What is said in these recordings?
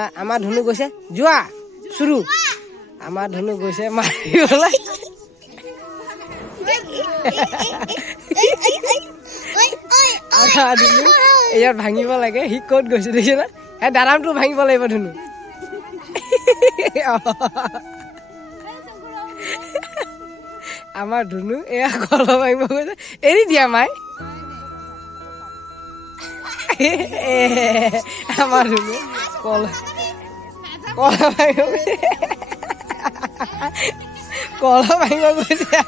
এয়া আমাৰ ধুনু গৈছে যোৱা শুৰু আমাৰ ধুনু গৈছে মাৰিবলৈ ধুনু ইয়াত ভাঙিব লাগে সি ক'ত গৈছে দেখিছে না এই দাৰামটো ভাঙিব লাগিব ধুনু আমাৰ ধুনু এয়া কল ভাঙিব গৈছে এৰি দিয়া মাই আমাৰ ধুনু কল ভাঙিব গৈছে কল ভাঙিব গৈছে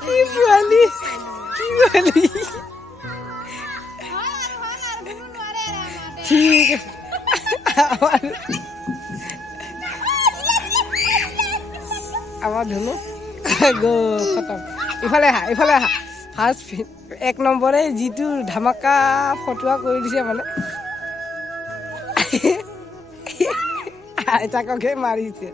কি পোৱালি ঠিক আমাৰ ধুনু গ'ল খতম ইফালে আহা ফাৰ্ষ্ট এক নম্বৰে যিটো ধামাকা ফটোৱা কৰি দিছে মানে আইতাককে মাৰিছে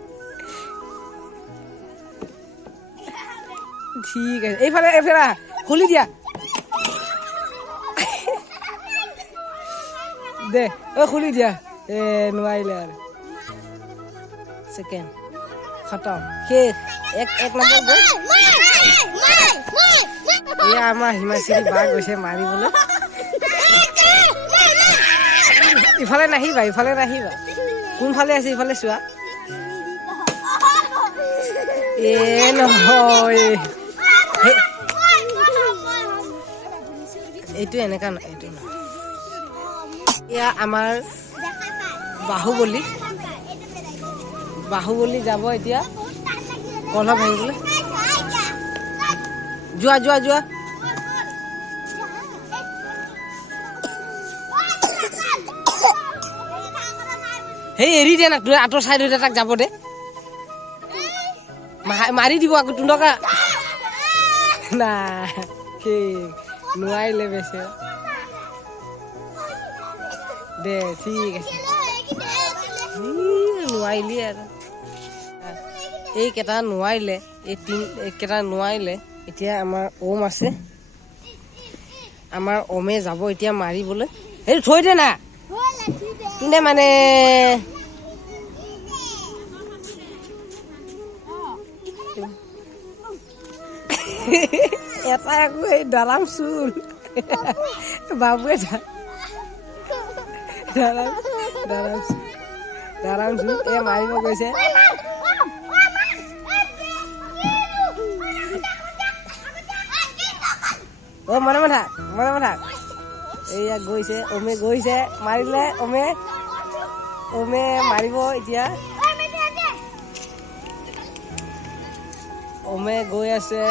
ঠিক আছে এইফালে খুলি দিয়া দে খুলি দিয়া নোৱাৰিলে আৰু ছেকেণ্ড খতম শেষ এক নম্বৰ গ'ল এয়া আমাৰ হিমাশ্ৰী বা গৈছে মাৰিবলৈ ইফালে নাহিবা কোনফালে আছে ইফালে চোৱা নহয় এইটো এনেকা নহয় এইটো নহয় এয়া আমাৰ বাহুবলী যাব এতিয়া কলহ ভাঙিবলৈ যোৱা সেই এৰি দে না তোৰ আঁতৰ চাইডতে তাক যাব দে মাৰি দিব আকৌ তুন্দকা না নোৱাৰিলে বেছে দে ঠিক আছে নোৱাৰিলি আৰু এইকেইটা নোৱাৰিলে এইকেইটা নোৱাৰিলে এতিয়া আমাৰ ওম আছে আমাৰ ওমে যাব এতিয়া মাৰিবলৈ সেইটো থৈ দে না তোনে মানে এটা আকৌ এই দালাম চুল বাবুৱে দালাম চুল এই মাৰিব গৈছে মনে থাক এইয়া গৈছে ওমে গৈছে মাৰিলে ওমে মাৰিব এতিয়া ওমে গৈ আছে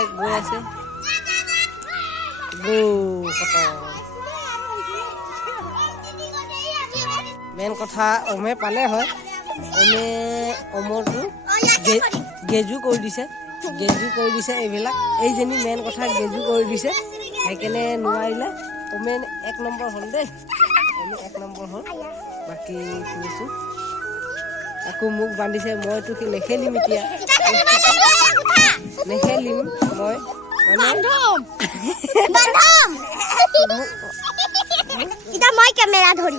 মেইন কথা ওমে পালে হয় ওমৰটো গেজু কৰি দিছে এইবিলাক এইজনী মেইন কথা গেজু কৰি দিছে সেইকাৰণে নোৱাৰিলে ওমে এক নম্বৰ হ'ল দেই বাকী শুনিছোঁ আকৌ মোক বান্ধিছে মইতো নেখেলিম এতিয়া মই মই কেমেৰা ধৰি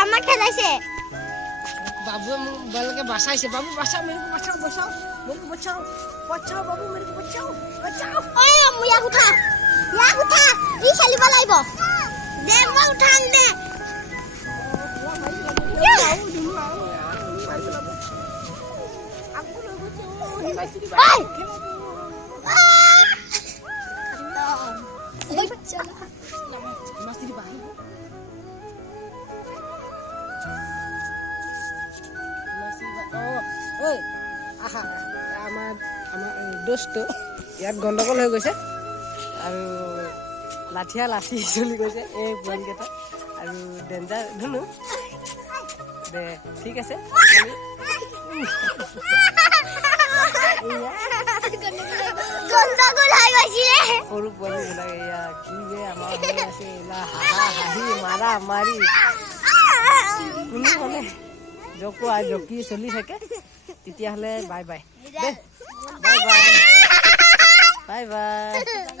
আমাক খেলাইছে बाबू बल के बसाई से बाबू बचाओ मेरे को बचाओ बाबू मेरे को बचाओ ओए मुया उठा ई खेलिबा लाइब दे मैं उठान दे दोस्त ইয়াত গন্ডগোল হৈ গৈছে আৰু লাঠি চলি গৈছে এই বইনকেটা আৰু ডেঞ্জাৰ ধুনু দে ঠিক আছে গন্ডগোল হৈ গৈছে সৰু বইন লাগে ইয়া কি বে আমাৰ হৈ আছে এলা হাহি মাৰা মাৰি কোনো মানে জকি চলি থাকে তেতিয়াহ'লে বাই বাই বিদায় বাই বাই বাই বাই